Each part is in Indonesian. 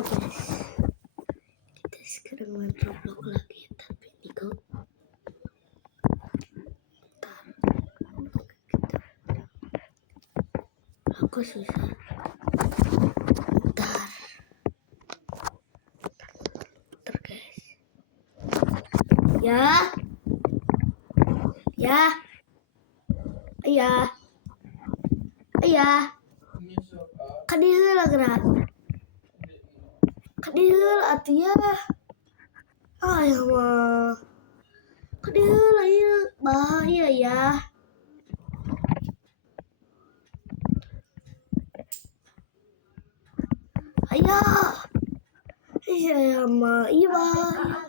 guys, kita sekarang main Roblox lagi, tapi ini kok aku susah. Bentar guys. Ya. Ayah. Kadihul gerak. Kadihul atuh ya. Ayah mah. Kadihul aya bahaya ya. Ayah. Iya mah iya bahaya.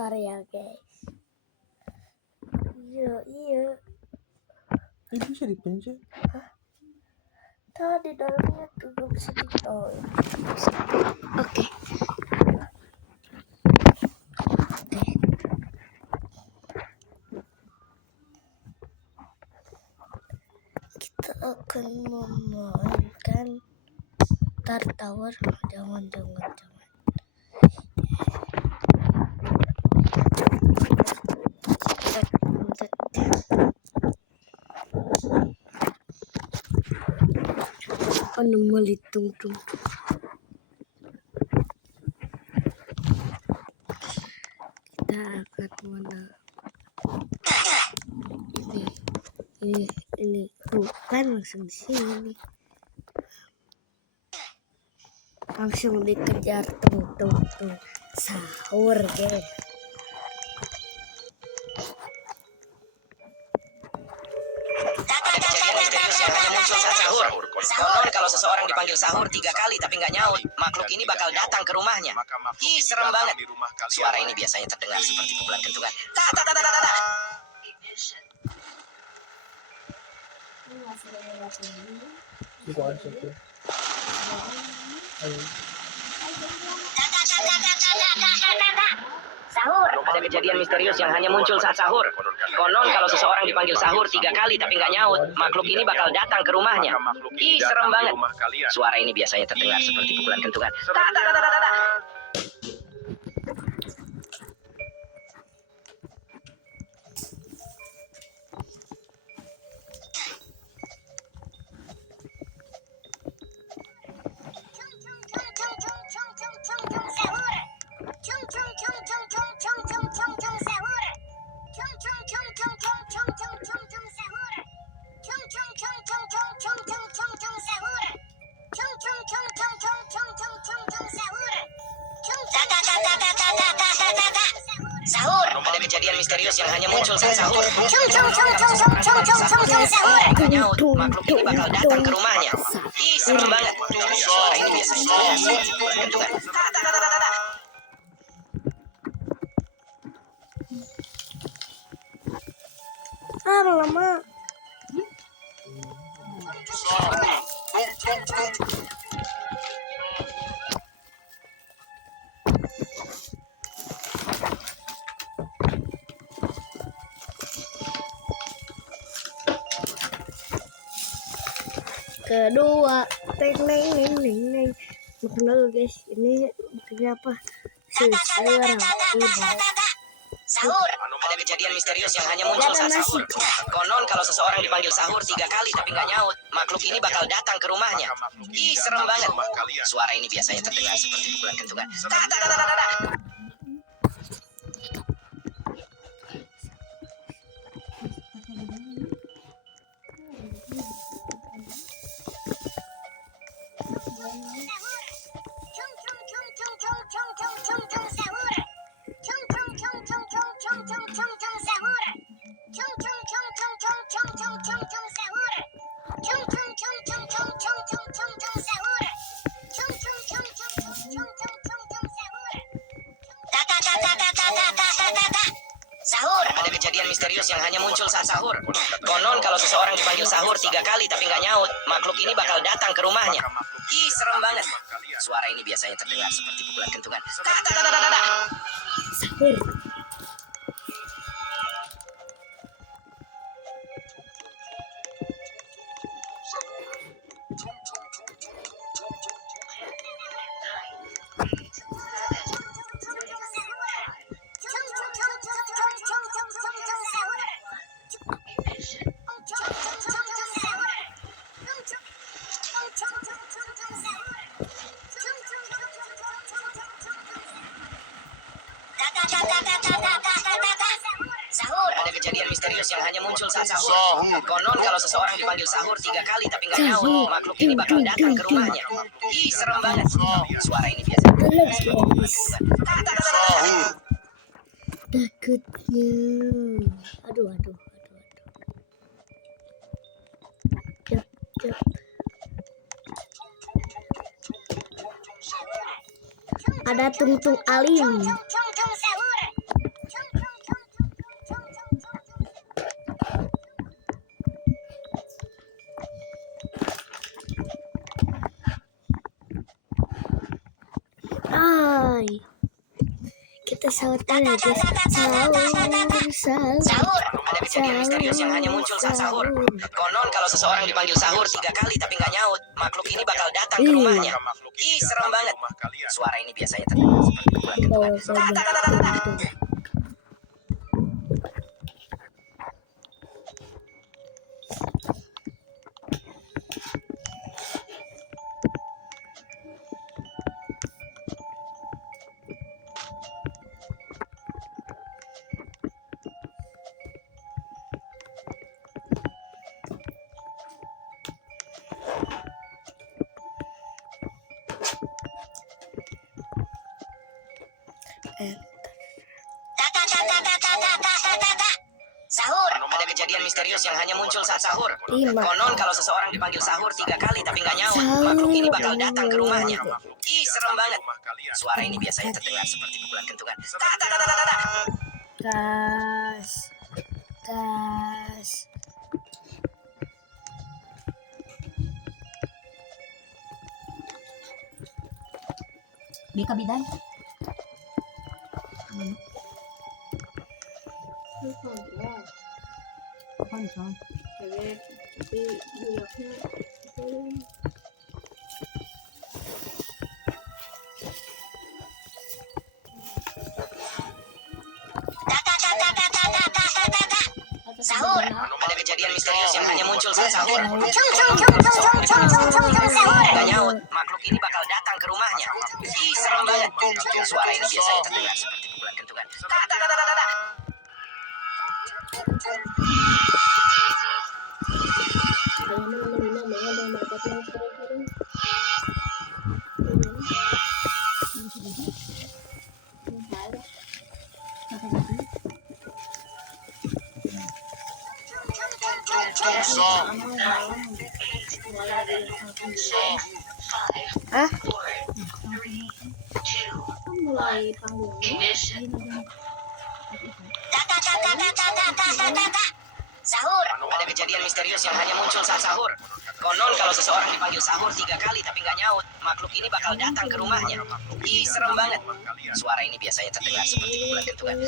Bentar ya guys. Iya. Ini bisa dipencet. Hah? Tadi dalamnya tuh gak bisa ditaruh. Oke. Kita akan memainkan Star Tower. Jangan. Anomali tung. Kita akan mana? Ini bukan langsung di sini. Langsung dikejar tuh. Sahur guys. Sahur. Kalau seseorang dipanggil sahur 3 kali tapi nggak nyaut, makhluk ini bakal datang ke rumahnya. Ih, serem banget. Suara ini biasanya terdengar seperti pukulan kentungan. Sahur. Ada kejadian misterius yang hanya muncul saat sahur. Konon kalau seseorang dipanggil sahur 3 kali tapi nggak nyaut, makhluk ini bakal datang ke rumahnya. Ih, serem banget. Suara ini biasanya terdengar seperti pukulan kentungan. Sahur. Ada kejadian misterius yang hanya muncul saat sahur. Makhluk ini bakal datang ke rumahnya. Ih, serem banget. Suara ini biasanya lama. Kedua, neng. Makan dulu guys. Ini bikinnya apa? Sahur. Ada kejadian misterius yang hanya muncul saat sahur. Konon kalau seseorang dipanggil sahur 3 kali tapi nggak nyaut, makhluk ini bakal datang ke rumahnya. Ih, serem banget. Suara ini biasanya terdengar seperti pukulan kentungan. Sahur. Ada kejadian misterius yang hanya muncul saat sahur. Konon kalau seseorang dipanggil sahur 3 kali tapi nggak nyaut, makhluk ini bakal datang ke rumahnya. Ih, serem banget. Suara ini biasanya terdengar seperti pukulan kentungan. Sahur. Sahur. Ada kejadian misterius yang hanya muncul saat sahur. Konon kalau seseorang dipanggil sahur 3 kali tapi nggak nyaut, makhluk ini bakal datang ke rumahnya. Ih, serem banget. Suara ini biasanya terdengar seperti pukulan kentungan. Takutnya. Aduh. Jap. Ada tung alim. Ay, kita sahur dulu guys. Sahur. Ada kejadian misterius yang hanya muncul saat sahur. Konon kalau seseorang dipanggil sahur 3 kali tapi nggak nyaut, makhluk ini bakal datang ke rumahnya. Ih, serem banget. Suara ini biasanya terdengar seperti pukulan kentungan. Sahur. Ada kejadian misterius yang hanya muncul saat sahur. Konon kalau seseorang dipanggil sahur 3 kali tapi nggak nyaut, makhluk ini bakal datang ke rumahnya. Ih, serem banget. Suara ini biasanya terdengar seperti pukulan kentungan. Gas. Bika bidan. Apaan soal? Sahur. Ada kejadian misterius yang hanya muncul saat sahur. Nggak nyaut, makhluk ini bakal datang ke rumahnya. Ih, serem banget. Suara ini biasanya terdengar seperti pukulan kentungan. Mulai panggungnya. Sahur. Ada kejadian misterius yang hanya muncul saat sahur. Konon kalau seseorang dipanggil sahur 3 kali tapi nggak nyaut, makhluk ini bakal datang ke rumahnya. Ih, serem banget. Suara ini biasanya terdengar seperti pukulan kentungan.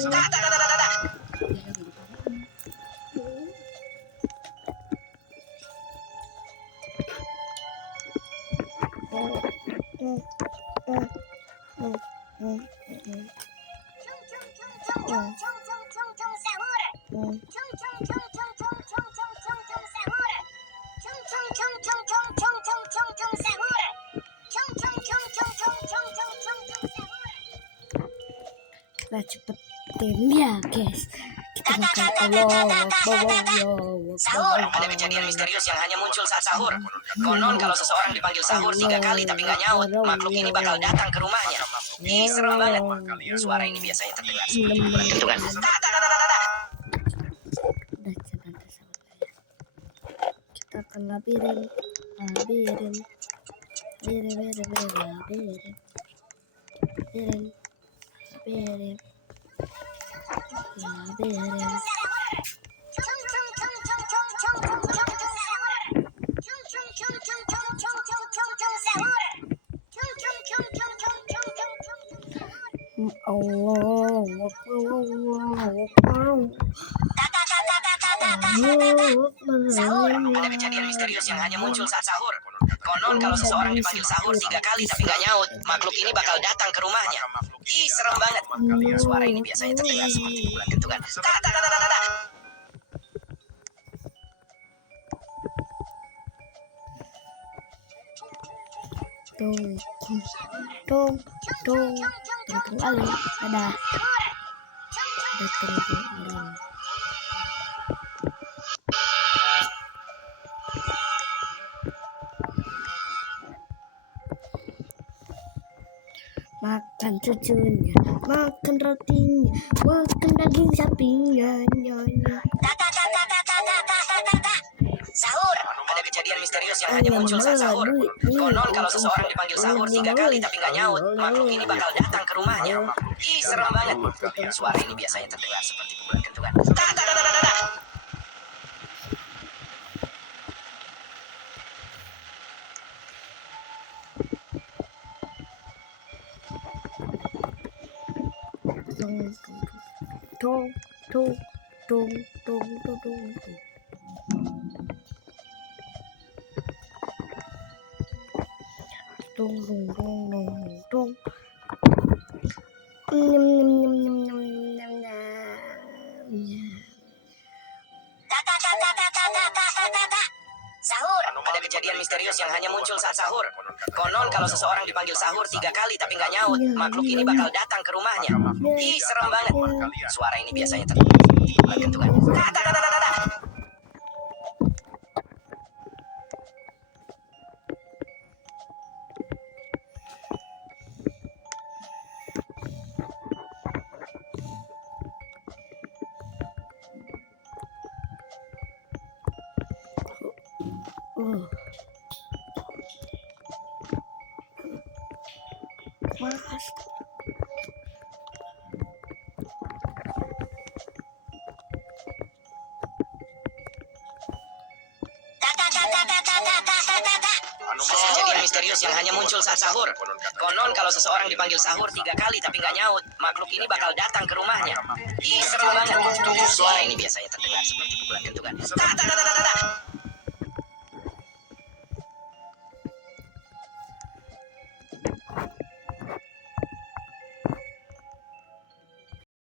Kita cepetin ya guys. Kita makan Allah. Sahur. Ada kejadian misterius yang hanya muncul saat sahur. Konon kalau seseorang dipanggil sahur 3 kali tapi nggak nyaut, makhluk ini bakal datang ke rumahnya. Ih, serem banget. Suara ini biasanya terdengar seperti pukulan kentungan. Kita akan labirin. Sahur. Allah. Sahur, ada kejadian misterius yang hanya muncul saat sahur. Konon kalau seseorang dipanggil sahur 3 kali tapi nggak nyaut, makhluk ini bakal datang ke rumahnya. Ih, serem banget. Suara ini biasanya terdengar seperti pukulan kentungan. Tak, tak, tak, tak, tak, tak. Tung, tung, tung, tung alun, ada tung alun. Makan cucunya, makan rotinya, makan daging sapinya, nyonya. Sahur, ada kejadian misterius yang hanya muncul saat sahur. Konon kalau seseorang dipanggil sahur 3 kali tapi nggak nyaut, makhluk ini bakal datang ke rumahnya. Ih, serem banget. Suara ini biasanya terdengar seperti pukulan kentungan. Tak, tak, tak, tak, tak, tak. Tung, tung, tung, tung, tung, tung, tung. Tung, tung, tung, tung, tung. Nyam, nyam, nyam, nyam, nyam, nyam, nyam. Sahur, ada kejadian misterius yang hanya muncul saat sahur. Konon kalau seseorang dipanggil sahur 3 kali tapi nggak nyaut, makhluk ini bakal datang ke rumahnya. Ih, serem banget. Suara ini biasanya terdengar seperti pukulan kentungan. Tak, tak, tak, tak, tak, tak. Mas. Kejadian misterius yang hanya muncul saat sahur. Konon kalau seseorang dipanggil sahur 3 kali tapi nggak nyaut, makhluk ini bakal datang ke rumahnya. Ih, serem banget. Suara ini biasanya terdengar seperti pukulan kentungan. Tak, tak, tak, tak, tak, tak.